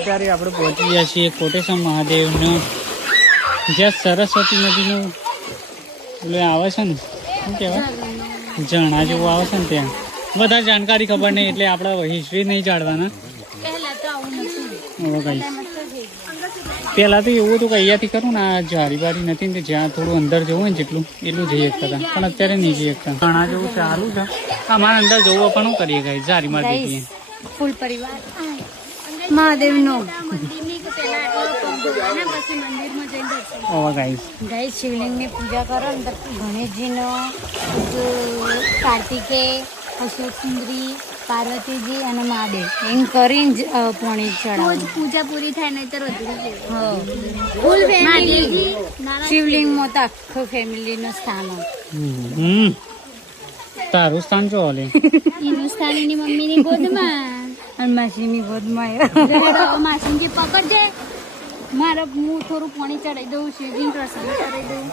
અત્યારે આપણે પહોંચી ગયા છીએ કોટેશ્વર મહાદેવનું, જ્યાં સરસ્વતી નદીનું એટલે આવે છે ને, શું કહેવાય, ઝરણા જેવું આવે છે ને. ત્યાં વધારે જાણકારી ખબર નહીં એટલે આપણે હિસ્ટ્રી નહીં જાણવાના. પહેલાં તો એવું હતું કે અહીંયાથી કરું ને આ જારીબારી નથી ને, જ્યાં થોડું અંદર જવું હોય ને જેટલું એટલું જઈ શકતા હતા, પણ અત્યારે નહીં જઈ શકતા. ઝરણા જેવું ચાલુ છે, અમારે અંદર જવું પણ શું કરીએ ગાઈ, જારી મારી દઈએ. ફૂલ પરિવાર મહાદેવ નો ગાઈસ શિવલિંગ ની પૂજા કરો ને ગણેશજી નો, કાર્તિકેય, અશોક સુંદરી, પાર્વતીજી અને મહાદેવ એમ કરીને પાણી ચડાવો. પૂજા પૂરી થાય નહીં તો ફૂલ ફેમિલી શિવલિંગ માં તો આખો ફેમિલી નું સ્થાન. તારું સ્થાન જો લે એનું સ્થાન એની મમ્મી ની ગોદમાં અને માસી ની ગોદમાં. માસી પકડજે, મારે હું થોડું પાણી ચડાવી દઉં, શિવજી પ્રસાદ ચડાવી દઉં.